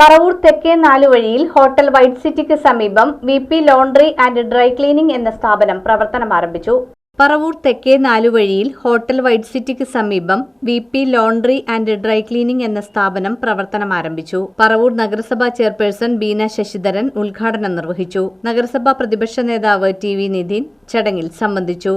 പറവൂർ തെക്കേ നാലുവഴിയിൽ hotel white സിറ്റിക്ക് സമീപം V P laundry and dry cleaning എന്ന സ്ഥാപനം പ്രവർത്തനം ആരംഭിച്ചു. പറവൂർ തെക്കേ നാലുവഴിയിൽ ഹോട്ടൽ വൈറ്റ് സിറ്റിക്ക് സമീപം V P laundry and dry cleaning എന്ന സ്ഥാപനം പ്രവർത്തനം ആരംഭിച്ചു. പറവൂർ നഗരസഭാ ചെയർപേഴ്സൺ ബീന ശശിധരൻ ഉദ്ഘാടനം നിർവഹിച്ചു. നഗരസഭാ പ്രതിപക്ഷ നേതാവ് ടി വി നിധിൻ ചടങ്ങിൽ സംബന്ധിച്ചു.